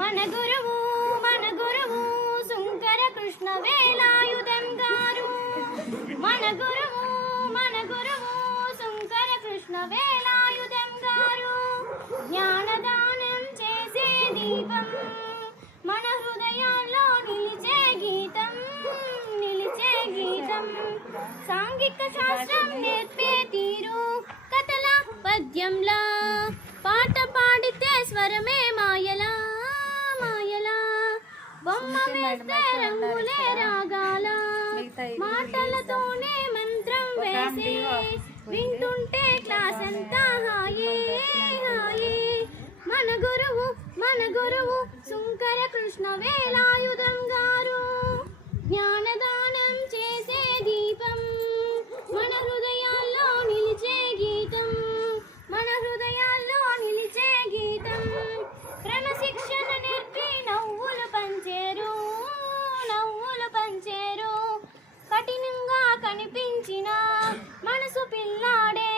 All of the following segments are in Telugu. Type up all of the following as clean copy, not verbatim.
మన గురువు శంకర కృష్ణ వేలాయుధం గారు. మన గురువు శంకర కృష్ణ వేలాయుధం గారు. జ్ఞానదానం చేసే దీపం, మన హృదయాల్లో నిలిచే గీతం, నిలిచే గీతం. సాంఘిక శాస్త్రం నేర్పే తీరు కథల పద్యంలా, పాట పాడితే స్వరమే మాయలా, మాయలా. బొమ్మ వేస్తే రంగులే రాగాల, మాటలతోనే మంత్రం వేసి వింటుంటే క్లాస్ అంతా హాయే, హాయే. మన గురువు శంకర కృష్ణ వేలాయుధం గారు. జ్ఞానదానం చేసే దీపం, మన హృదయాల్లో నిలిచే గీతం, మన హృదయాల్లో నిలిచే గీతం. క్రమశిక్షణ నేర్పి నవ్వులు పంచేరు, నవ్వులు పంచేరు. కఠినంగా కనిపించిన మనసు పిల్లాడే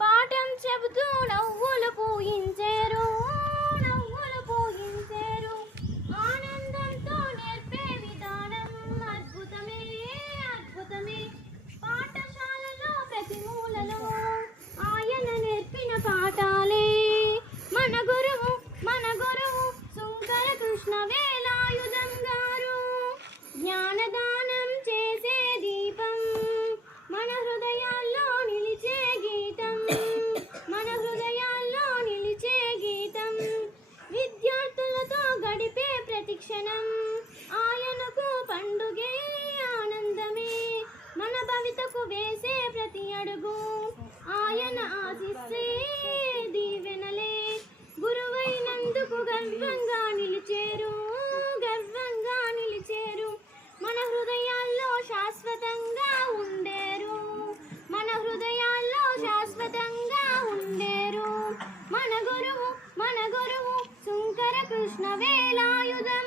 పాఠం చెబుతూ నవ్వులు పూయించేరు, నవ్వులు పూయించేరు. ఆనందంతో నేర్పే విధానం అద్భుతమే, అద్భుతమే. పాఠశాలలో ప్రతి మూలలో ఆయన నేర్పిన పాఠాలే. మన గురువు శంకర కృష్ణ వేలాయుధం గారు. జ్ఞానదానం చేసే దీపం, మన హృదయాల్లో నిలిచే గీతం, మన హృదయాల్లో నిలిచే గీతం. విద్యార్థులతో గడిపే ప్రతి క్షణం ఆయనకు పండుగే, ఆనందమే. మన భవితకు వేసే ప్రతి అడుగు ఆయన ఆశిస్సే దీవెనలే. గురువైనందుకు గర్వంగా నిలిచేరు, గర్వంగా నిలిచేరు. మన హృదయాల్లో శాశ్వతంగా ఉండేరు, మన హృదయాల్లో శాశ్వతంగా ఉండేరు. మన గురువు శంకర కృష్ణ వేలాయుధం